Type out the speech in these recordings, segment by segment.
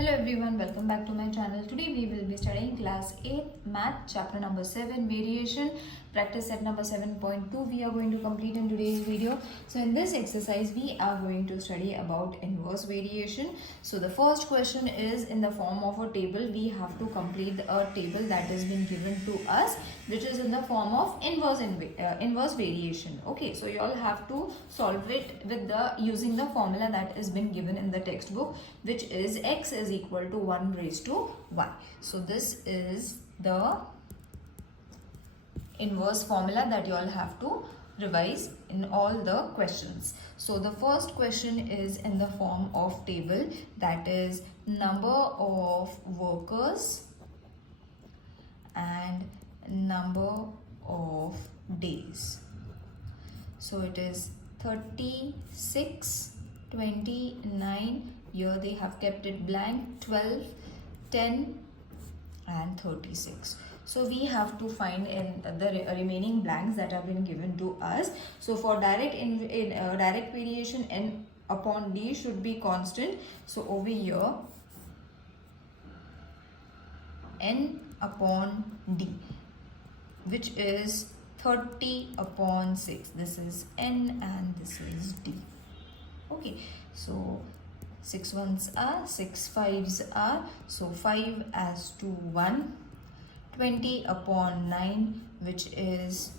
Hello everyone, welcome back to my channel. Today we will be studying class 8 math chapter number 7 variation practice set number 7.2 we are going to complete in today's video. So in this exercise we are going to study about inverse variation. So the first question is in the form of a table. We have to complete a table that has been given to us, which is in the form of inverse variation. Okay, so you all have to solve it with the using the formula that has been given in the textbook, which is x is equal to 1 raised to y. So this is the inverse formula that you all have to revise in all the questions. So the first question is in the form of table, that is number of workers and number of days. So it is 36, 29, here they have kept it blank, 12, 10 and 36. So we have to find in the remaining blanks that have been given to us. So for direct direct variation, n upon d should be constant. So over here n upon d, which is 30 upon 6. This is n and this is d. Okay, so 6 ones are, 6 fives are, so 5 as to 1, 20 upon 9, which is,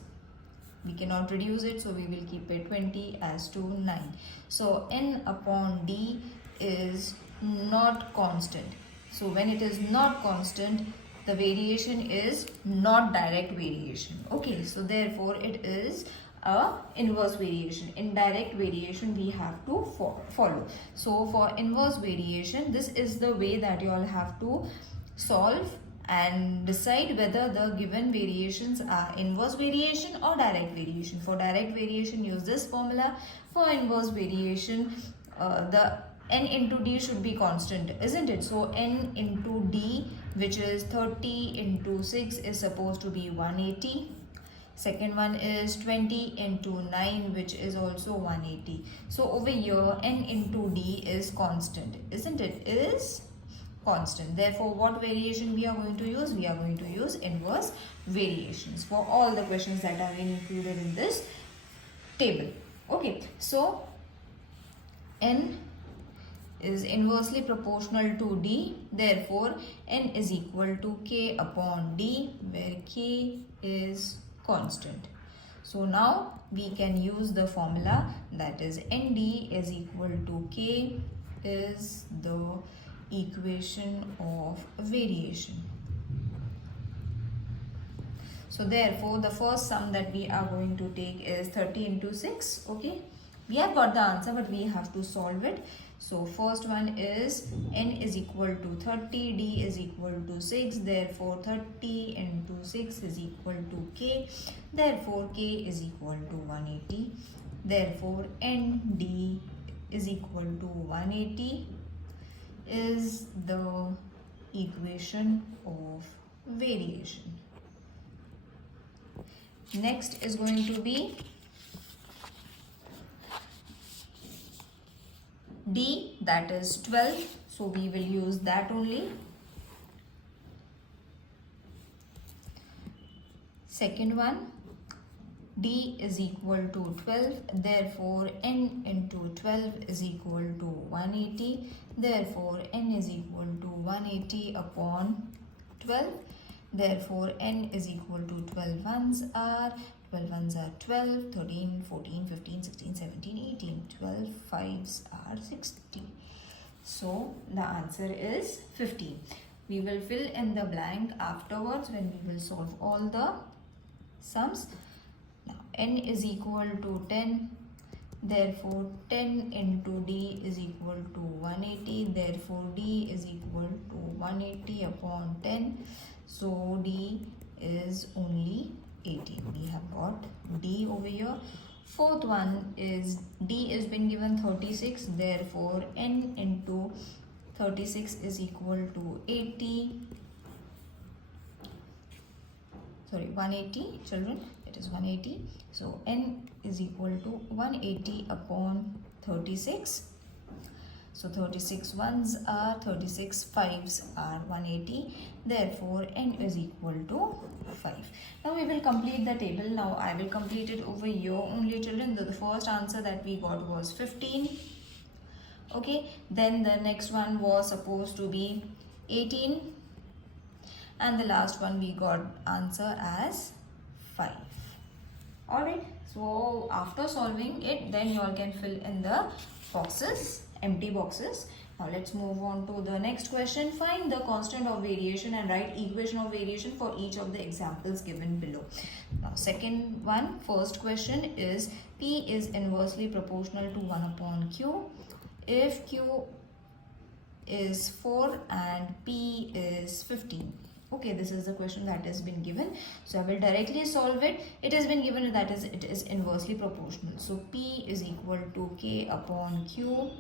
we cannot reduce it, so we will keep it 20 as to 9. So n upon d is not constant. So when it is not constant, the variation is not direct variation. Okay, so therefore it is a inverse variation. In direct variation we have to follow. So for inverse variation, this is the way that you all have to solve and decide whether the given variations are inverse variation or direct variation. For direct variation, use this formula. For inverse variation, the n into d should be constant, isn't it? So n into d, which is 30 into 6, is supposed to be 180. Second one is 20 into 9, which is also 180. So over here n into d is constant, isn't it? Is constant. Therefore what variation we are going to use? We are going to use inverse variations for all the questions that are included in this table. Okay, so n is inversely proportional to d, therefore n is equal to k upon d, where k is constant. So now we can use the formula, that is nd is equal to k is the equation of variation. So therefore the first sum that we are going to take is 30 into 6. Okay, we have got the answer, but we have to solve it. So first one is n is equal to 30, d is equal to 6, therefore 30 into 6 is equal to k, therefore k is equal to 180, therefore nd is equal to 180 is the equation of variation. Next is going to be d, that is 12, so we will use that only. Second one, d is equal to 12, therefore n into 12 is equal to 180, therefore n is equal to 180 upon 12, therefore n is equal to 12 ones are 12, 13, 14, 15, 16, 17, 18, 12 fives are 60. So the answer is 15. We will fill in the blank afterwards when we will solve all the sums. Now n is equal to 10, therefore 10 into d is equal to 180, therefore d is equal to 180 upon 10. So d is only 18. We have got d over here. Fourth one is d is been given 36, therefore n into 36 is equal to 180 children, it is 180. So n is equal to 180 upon 36. So 36 ones are 36, fives are 180. Therefore, n is equal to 5. Now we will complete the table. Now I will complete it over here only, children. The first answer that we got was 15. Okay, then the next one was supposed to be 18. And the last one we got answer as 5. Alright, so after solving it, then you all can fill in the boxes, empty boxes. Now let's move on to the next question. Find the constant of variation and write equation of variation for each of the examples given below. Now second one, first question is P is inversely proportional to 1 upon Q if Q is 4 and P is 15. Okay, this is the question that has been given. So I will directly solve it. It has been given that is it is inversely proportional. So P is equal to K upon Q.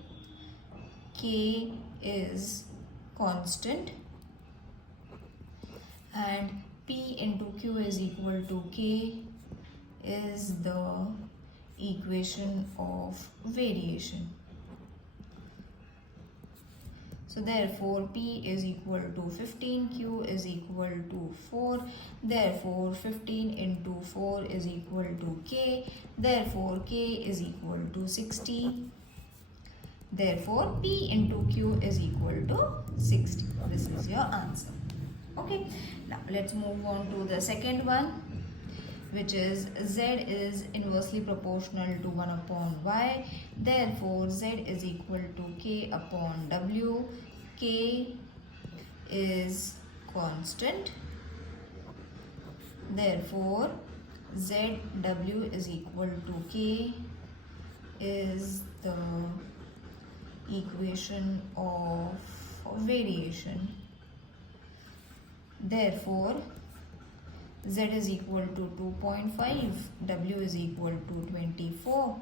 K is constant and P into Q is equal to K is the equation of variation. So therefore P is equal to 15, Q is equal to 4, therefore 15 into 4 is equal to K, therefore K is equal to 60, therefore P into Q is equal to 60. This is your answer. Okay, now let's move on to the second one, which is Z is inversely proportional to 1 upon Y. Therefore, Z is equal to K upon W. K is constant. Therefore, ZW is equal to K is the equation of variation. Therefore, Z is equal to 2.5, W is equal to 24.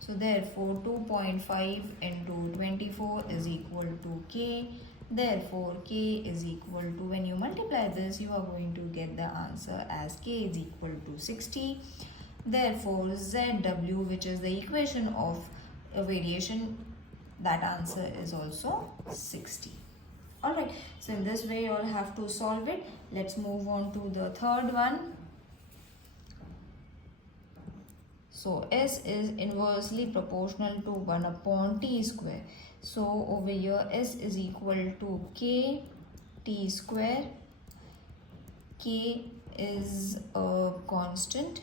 So therefore 2.5 into 24 is equal to K. Therefore K is equal to, when you multiply this, you are going to get the answer as K is equal to 60. Therefore ZW, which is the equation of a variation, that answer is also 60. Alright, so in this way you all have to solve it. Let's move on to the third one. So S is inversely proportional to 1 upon T square. So over here S is equal to K T square. K is a constant.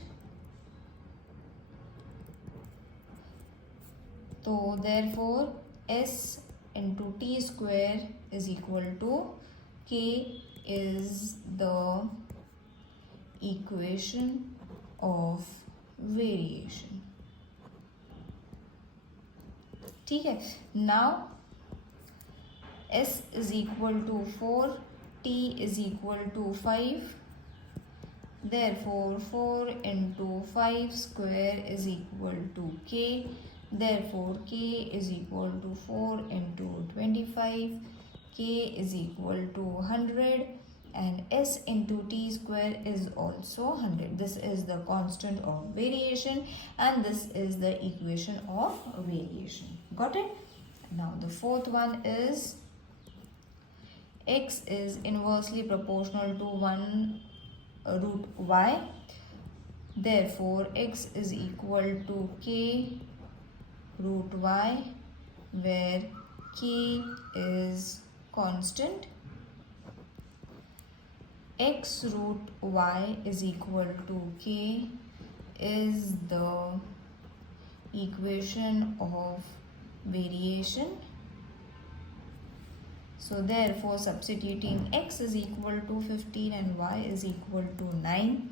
So therefore S into T square is equal to K is the equation of variation. Okay, now S is equal to 4, T is equal to 5. Therefore 4 into 5 square is equal to K. Therefore K is equal to 4 into 25. K is equal to 100 and S into T square is also 100. This is the constant of variation and this is the equation of variation. Got it? Now the fourth one is X is inversely proportional to 1 root Y. Therefore X is equal to K root Y, where K is constant. X root Y is equal to K is the equation of variation. So therefore substituting X is equal to 15 and Y is equal to 9.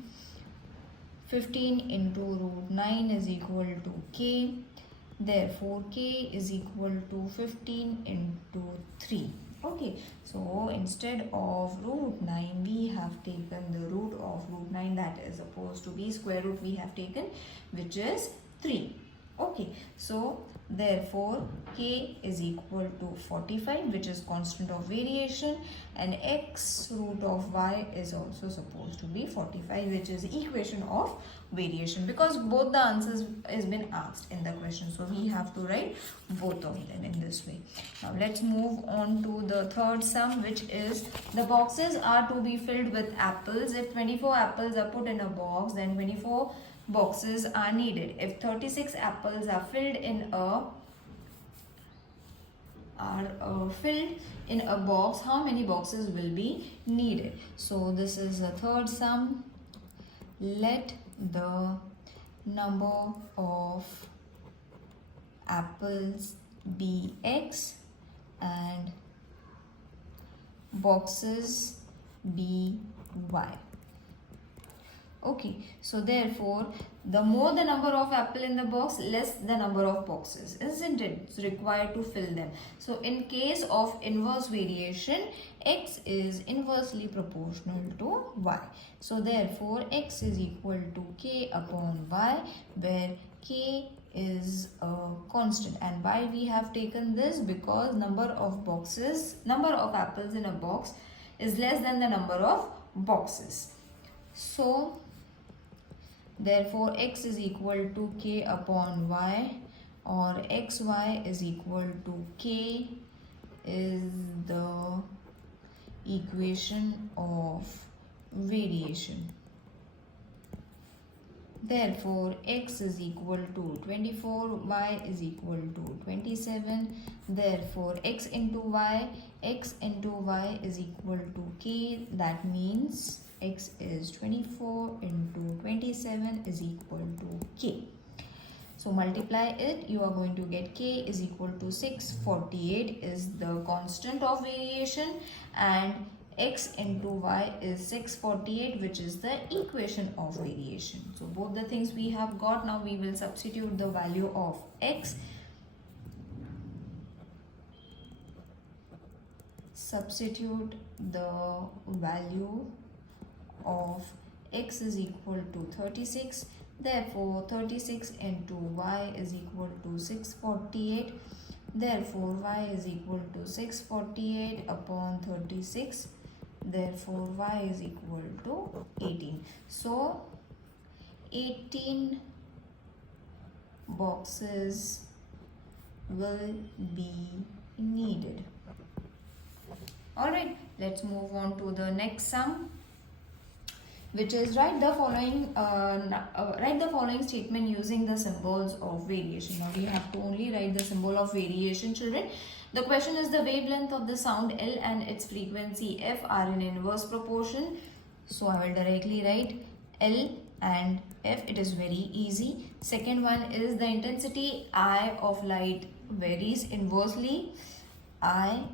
15 into root 9 is equal to K. Therefore K is equal to 15 into 3. Okay, so instead of root 9 we have taken the root of root 9, that is supposed to be square root we have taken, which is 3. Okay, so therefore k is equal to 45, which is constant of variation, and x root of y is also supposed to be 45, which is equation of variation, because both the answers has been asked in the question, so we have to write both of them in this way. Now let's move on to the third sum, which is the boxes are to be filled with apples. If 24 apples are put in a box, then 24 boxes are needed. If 36 apples are filled in a box, how many boxes will be needed? So this is the third sum. Let the number of apples be x and boxes be y. Okay, so therefore the more the number of apple in the box, less the number of boxes, isn't it? It's required to fill them. So in case of inverse variation, x is inversely proportional to y. So therefore x is equal to k upon y, where k is a constant. And why we have taken this? Because number of apples in a box is less than the number of boxes. So therefore x is equal to k upon y, or xy is equal to k, is the equation of variation. Therefore x is equal to 24, y is equal to 27. Therefore x into y is equal to k. That means x is 24 into 27 is equal to k. So multiply it, you are going to get k is equal to 648 is the constant of variation, and x into y is 648, which is the equation of variation. So both the things we have got. Now we will substitute the value of x. Substitute the value of x is equal to 36. Therefore 36 into y is equal to 648. Therefore y is equal to 648 upon 36. Therefore y is equal to 18. So 18 boxes will be needed. Alright, let's move on to the next sum, which is write the following statement using the symbols of variation. Now we have to only write the symbol of variation, children. The question is the wavelength of the sound L and its frequency F are in inverse proportion. So I will directly write L and F. It is very easy. Second one is the intensity I of light varies inversely. I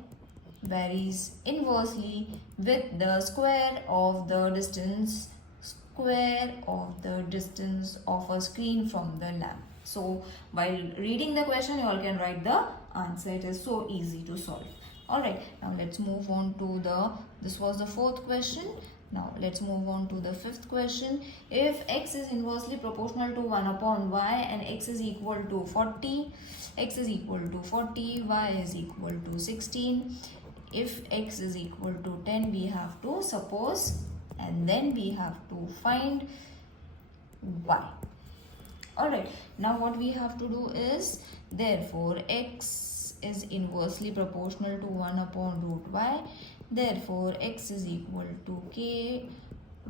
varies inversely with the square of the distance of a screen from the lamp. So while reading the question, you all can write the answer. It is so easy to solve. Alright, now let's move on to this was the fourth question. Now let's move on to the fifth question. If x is inversely proportional to 1 upon y and x is equal to 40, y is equal to 16. If x is equal to 10, we have to suppose and then we have to find y. Alright, now what we have to do is, therefore x is inversely proportional to 1 upon root y. Therefore x is equal to k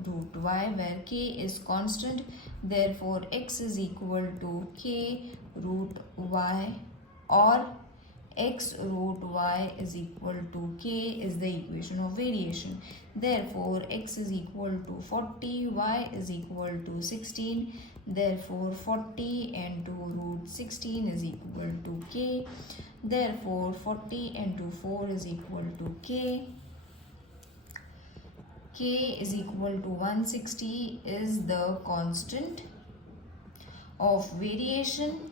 root y, where k is constant. Therefore x is equal to k root y, or x root y is equal to k is the equation of variation. Therefore x is equal to 40, y is equal to 16. Therefore 40 into root 16 is equal to k. Therefore 40 into 4 is equal to k. K is equal to 160 is the constant of variation,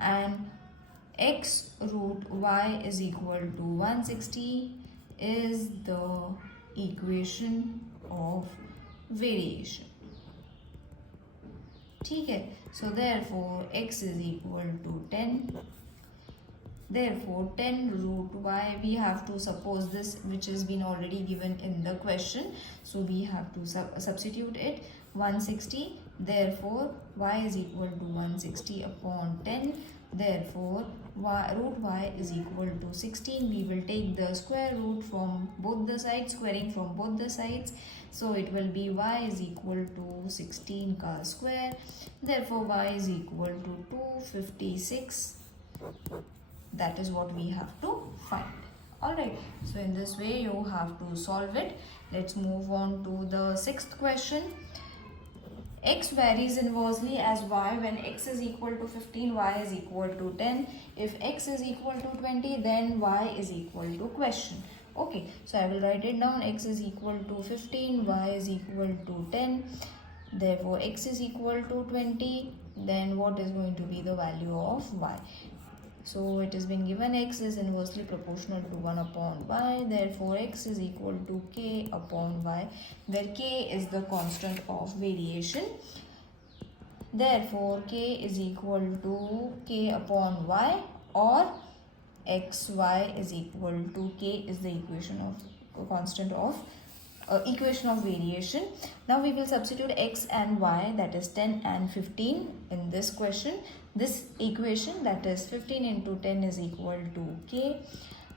and x root y is equal to 160 is the equation of variation. ठीक है. So therefore x is equal to 10. Therefore 10 root y, we have to suppose this which has been already given in the question. So we have to substitute it. 160. Therefore y is equal to 160 upon 10. Therefore root y is equal to 16. We will take the square root from both the sides, squaring from both the sides. So it will be y is equal to 16 ka square. Therefore y is equal to 256. That is what we have to find. Alright, so in this way you have to solve it. Let's move on to the sixth question. X varies inversely as y when x is equal to 15, y is equal to 10. If x is equal to 20, then y is equal to question. Okay, so I will write it down. X is equal to 15, y is equal to 10. Therefore x is equal to 20. Then what is going to be the value of y? So it has been given x is inversely proportional to 1 upon y. Therefore x is equal to k upon y, where k is the constant of variation. Therefore k is equal to k upon y, or xy is equal to k is the equation of constant of equation of variation. Now we will substitute x and y, that is 10 and 15 in this question. This equation, that is 15 into 10 is equal to k.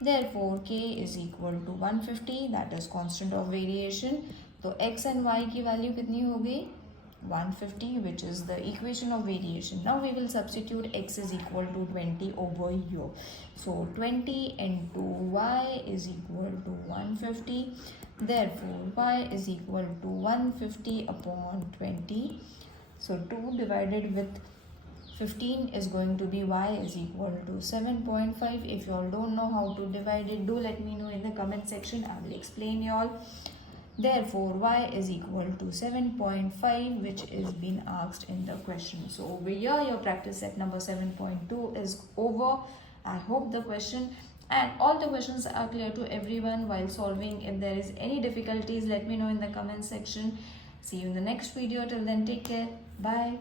Therefore k is equal to 150, that is constant of variation. So x and y की value कितनी हो गई? 150, which is the equation of variation. Now we will substitute x is equal to 20 over here. So 20 into y is equal to 150. Therefore y is equal to 150 upon 20. So 2 divided with 15 is going to be y is equal to 7.5. If you all don't know how to divide it, do let me know in the comment section. I will explain you all. Therefore y is equal to 7.5, which is been asked in the question. So over here your practice set number 7.2 is over. I hope the question and all the questions are clear to everyone while solving. If there is any difficulties, let me know in the comment section. See you in the next video. Till then, take care. Bye.